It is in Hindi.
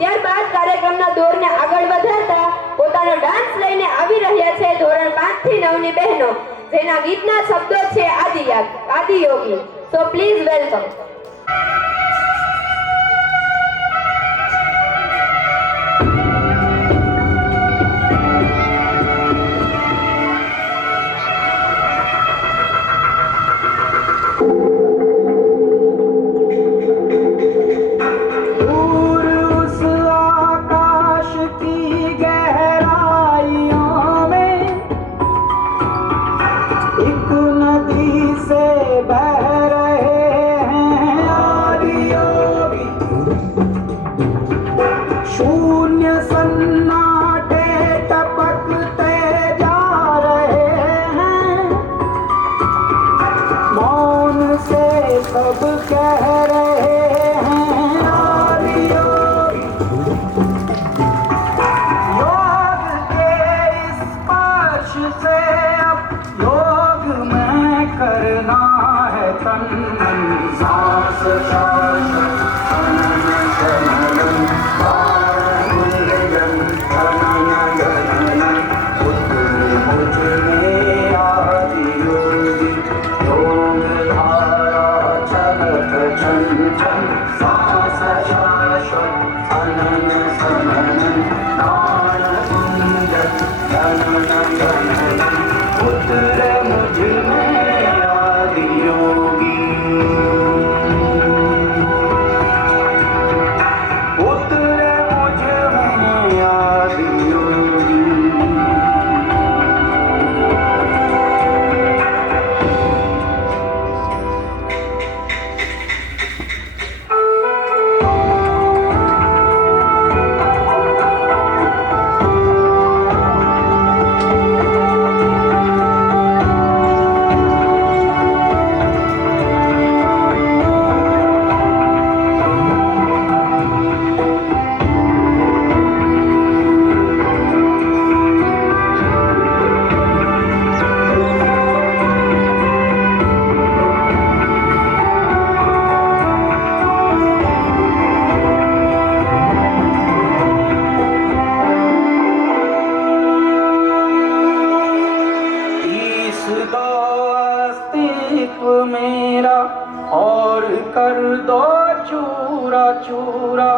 ત્યારબાદ કાર્યક્રમના દોરને આગળ વધારતા પોતાનો ડાન્સ લઈને આવી રહ્યા છે ધોરણ 5 થી 9 ની બહેનો, જેના ગીતના શબ્દો છે આદિયોગી. So please welcome. सब कह रहे हैं आदियोगी, योग के इस स्पर्श से अब योग में करना है तन मन, सांस सांस मनन शमनम आनंदन धनन गणनन उतरे मुझ में आदियोगी, योग धारा चलत छन छन सांस शाश्वत अनन सनन प्राण कुंजन गणनन गणनन उतरे मुझ में आदियोगी, उतरे मुझ में आदियोगी। अस्तित्व मेरा और कर दो चूरा चूरा।